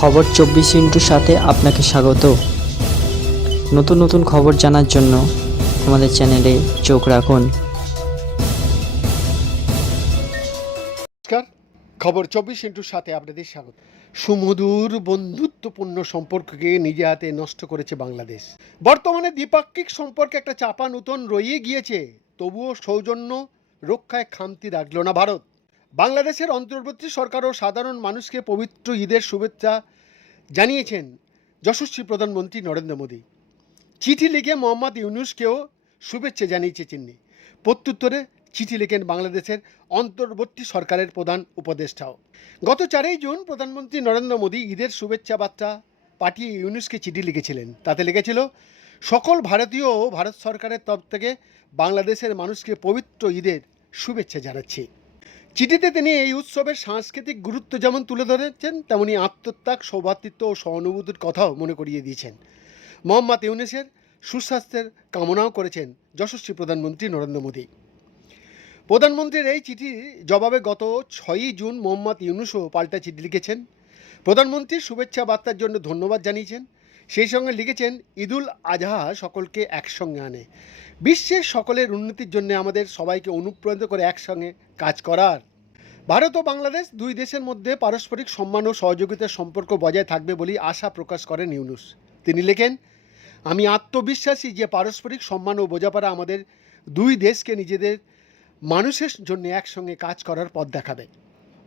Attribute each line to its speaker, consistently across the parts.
Speaker 1: খবর চব্বিশ ইন্টুর সাথে আপনাকে স্বাগত। নতুন নতুন খবর জানার জন্য আমাদের চ্যানেলে চোখ রাখুন।
Speaker 2: নমস্কার, খবর চব্বিশ ইন্টুর সাথে আপনাদের স্বাগত। সুমধুর বন্ধুত্বপূর্ণ সম্পর্ককে নিজে হাতে নষ্ট করেছে বাংলাদেশ। বর্তমানে দ্বিপাক্ষিক সম্পর্কে একটা চাপা নূতন রয়ে গিয়েছে, তবুও সৌজন্য রক্ষায় খামতি রাখল না ভারত। বাংলাদেশের অন্তর্বর্তী সরকার ও সাধারণ মানুষকে পবিত্র ঈদের শুভেচ্ছা জানিয়েছেন যশস্বী প্রধানমন্ত্রী নরেন্দ্র মোদী। চিঠি লিখে মোহাম্মদ ইউনুসকেও শুভেচ্ছা জানিয়েছে চিন্নি। প্রত্যুত্তরে চিঠি লিখেন বাংলাদেশের অন্তর্বর্তী সরকারের প্রধান উপদেষ্টাও। গত চারই জুন প্রধানমন্ত্রী নরেন্দ্র মোদী ঈদের শুভেচ্ছা বার্তা পাঠিয়ে ইউনুসকে চিঠি লিখেছিলেন। তাতে লিখেছিল সকল ভারতীয় ও ভারত সরকারের তরফ থেকে বাংলাদেশের মানুষকে পবিত্র ঈদের শুভেচ্ছা জানাচ্ছি। চিঠিতে তিনি এই উৎসবের সাংস্কৃতিক গুরুত্ব যেমন তুলে ধরেছেন, তেমনি আত্মত্যাগ, সৌভাতৃত্ব ও সহানুভূতির কথাও মনে করিয়ে দিয়েছেন। মোহাম্মদ ইউনুসের সুস্বাস্থ্যের কামনাও করেছেন যশস্বী প্রধানমন্ত্রী নরেন্দ্র মোদী। প্রধানমন্ত্রীর এই চিঠির জবাবে গত ছয়ই জুন মোহাম্মদ ইউনুসও পাল্টা চিঠি লিখেছেন। প্রধানমন্ত্রীর শুভেচ্ছা বার্তার জন্য ধন্যবাদ জানিয়েছেন। সেই সঙ্গে লিখেছেন, ঈদুল আজহা সকলকে একসঙ্গে আনে। বিশ্বের সকলের উন্নতির জন্য আমাদের সবাইকে অনুপ্রাণিত করে একসঙ্গে কাজ করার। ভারত ও বাংলাদেশ দুই দেশের মধ্যে পারস্পরিক সম্মান ও সহযোগিতার সম্পর্ক বজায় থাকবে বলেই আশা প্রকাশ করেন ইউনুস। তিনি লেখেন, আমি আত্মবিশ্বাসী যে পারস্পরিক সম্মান ও বোঝাপড়া আমাদের দুই দেশকে নিজেদের মানুষের জন্য একসঙ্গে কাজ করার পথ দেখাবে।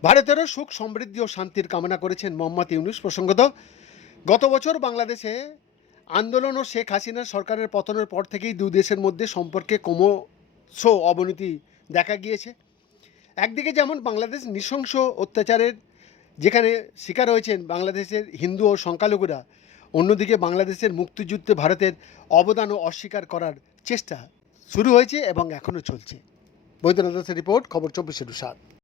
Speaker 2: ভারতেরও সুখ, সমৃদ্ধি ও শান্তির কামনা করেছেন মোহাম্মদ ইউনুস। প্রসঙ্গত গত বছর বাংলাদেশে আন্দোলন ও শেখ হাসিনার সরকারের পতনের পর থেকেই দুই দেশের মধ্যে সম্পর্কে ক্রমশ অবনতি দেখা গিয়েছে। একদিকে যেমন বাংলাদেশ নৃশংস অত্যাচারের যেখানে শিকার হয়েছেন বাংলাদেশের হিন্দু ও সংখ্যালঘুরা, অন্যদিকে বাংলাদেশের মুক্তিযুদ্ধে ভারতের অবদানও অস্বীকার করার চেষ্টা শুরু হয়েছে এবং এখনও চলছে। বৈদ্যনাথ দাসের রিপোর্ট, খবর চব্বিশের সাত